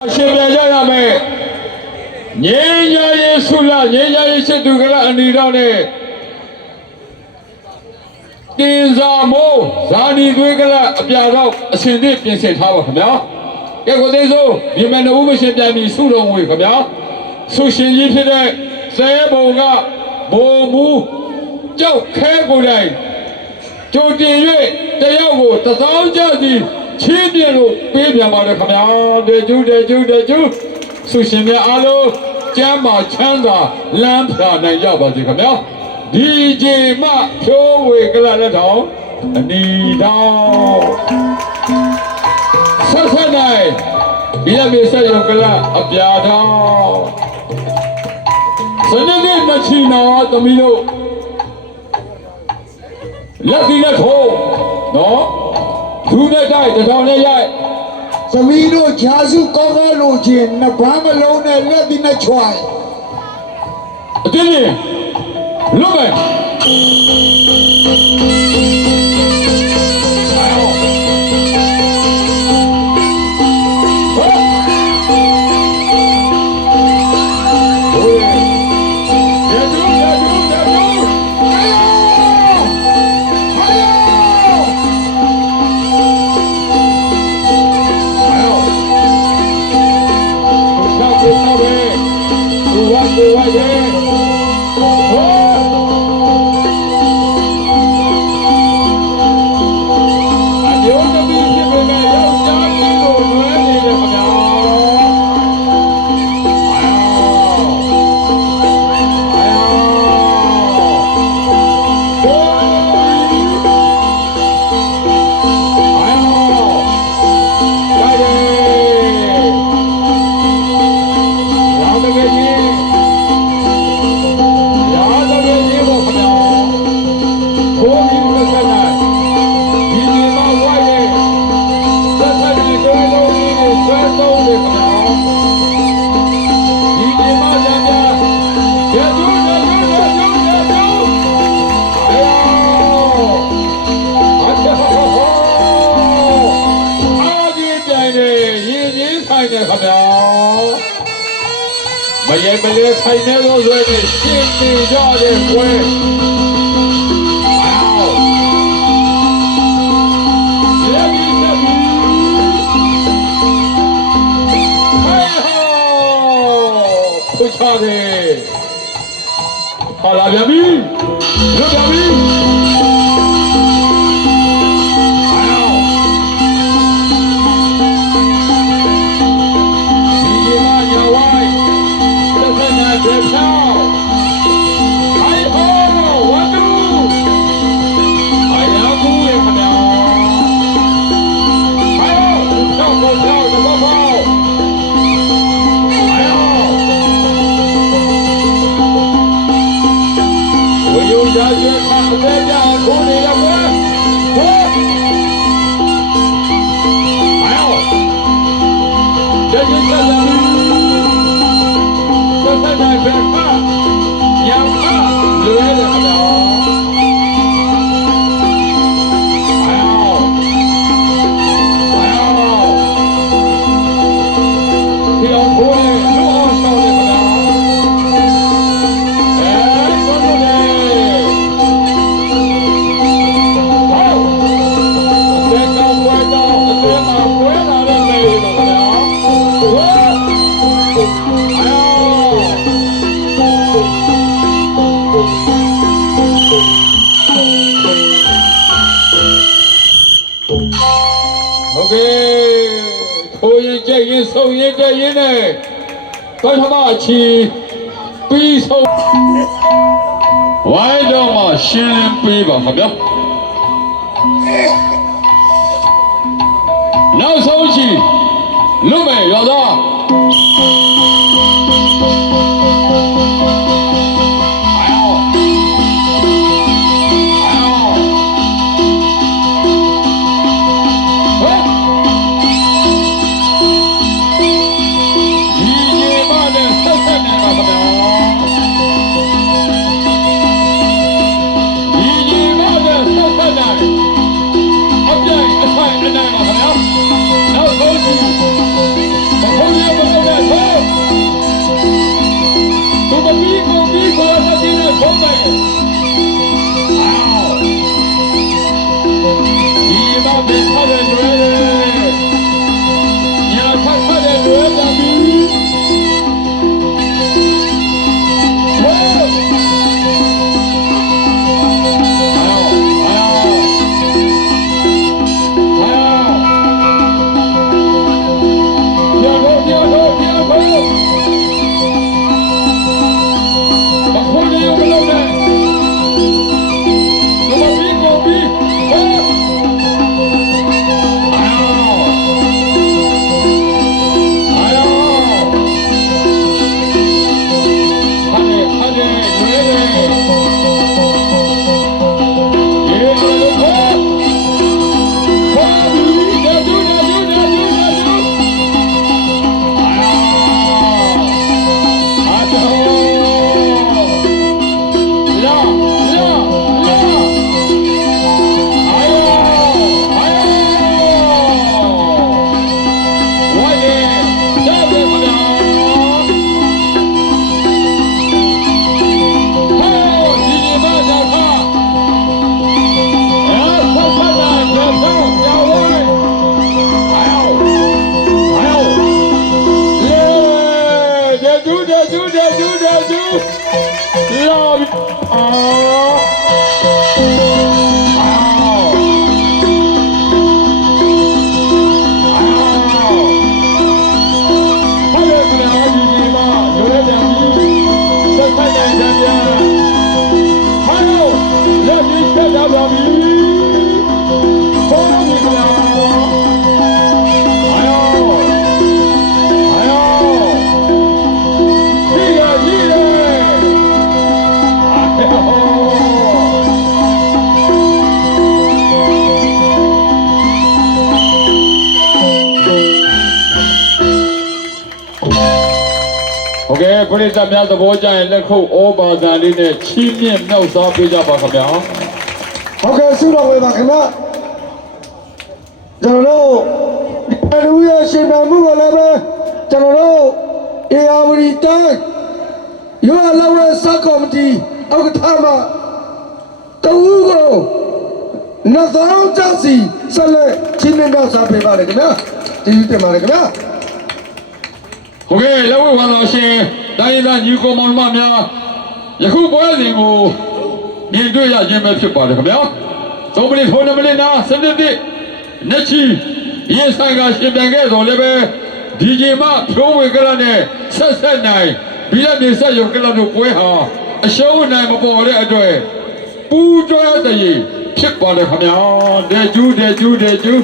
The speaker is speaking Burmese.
ရှင်ပြန်ကြရမယ်ငြိမ်းချမ်းရေးဆုလငြိမ်းချမ်းရေးချစ်သူကလအနီတော်နဲ့တင်စာမိုးဇာနီသွေးကလအပြာတော့အစဉ်သစ်ပြင်ဆင်ထားပါခင်ဗျာကဲကိုသိစိုးဒီမနဦးမရှင်ပြန်ပြီးဆုတော်ဝေခင်ဗျာဆုရှင်ကြီးဖြစ်တဲ့ဇဲဘုံကဘုံမူကြောက်ခဲကိုယ်တိုင်ကြိုတင်၍တယောက်ကို1000ကျပ်စီချင်းပြလို့ပေးပြန်ပါတယ်ခင်ဗျာတဲ့ကျူးဆုရှင်များအားလုံးကျမ်းမာချမ်းသာလမ်းဖြာနိုင်ကြပါစေခင်ဗျာဒီချိန်မှဖြိုးဝေကလလက်တော်အနီတော်ဆက်နိုင်ဒီလမေဆက်ရုံကလအပြာတော်စနေနေ့မချီနော်သမီးတို့လက်ဒီလက်ထိုးနော်သူနဲ့တိုက်တထောင်နဲ့ရိုက်သမီးတို့ဂျာစုကောကားလို့ချင်းနှစ်ပန်းမလုံးနဲ့လက်ဒီနဲ့ချွိုင်းအတင်းကြီးလွတ်မယ်မရေမလေးခိုင်နေလို့ဆိုရင်ရှင်းနေကြတဲ့ကွယ်လက်ပြီးတက်ပြီးဟဲ့ဟောခုချတယ်ဟာလာပြန်ပြီလွတ်ပြန်ပြီဆုံရင်တဲ့ရင်းနဲ့တော့ထမချီပြီးဆုံးဝိုင်းတော့မှရှင်းပေးပါခင်ဗျာနောက်ဆုံးချီလွတ်မယ်ရောသားနောက်ဆုံးချီ ဟုတ်ကဲ့ပရိသတ်များသဘောကျရင်လက်ခုပ်ဩဘာသာလေးနဲ့ချီးမြှင့်မြောက်စားပေးကြပါခင်ဗျာ ဟုတ်ကဲ့ဆုတော်ဝေပါခင်ဗျာကျွန်တော်တို့ဒီလူရဲ့ရှင်ပြမှုကိုလည်းပဲကျွန်တော်တို့အေယာဝတီတိုင်းရောအလောဝဲစကော်မတီဥက္ကဋ္ဌမှတူကိုနှစ်သောင်းကျောက်စီဆက်လက်ချင်းမြတ်တော့စားပေးပါလေခင်ဗျာဒီတင်ပါလေခင်ဗျာ ဟုတ်ကဲ့လက်ဝဲဝန်တော်ရှင်တိုင်းရင်းသားညီကိုမောင်မများယခုပွဲစဉ်ကိုမြင်တွေ့ရခြင်းပဲဖြစ်ပါတယ်ခင်ဗျာ3မိနစ်4မိနစ်နာစနစ်တစ်နှစ်ချီရင်ဆိုင်ကရှင်ပြန်ခဲ့တော်လည်းပဲဒီချိန်မှဖြိုးဝေကရနဲ့ဆက်နိုင်ဘီလက်မြေဆက်ရုံကလတို့ပွဲဟာအရှုံးနိုင်မပေါ်တဲ့အတွက်ပူးတွဲတည်းဖြစ်ပါတယ်ခင်ဗျာတဲ့ကျူးတဲ့ကျူးတဲ့ကျူး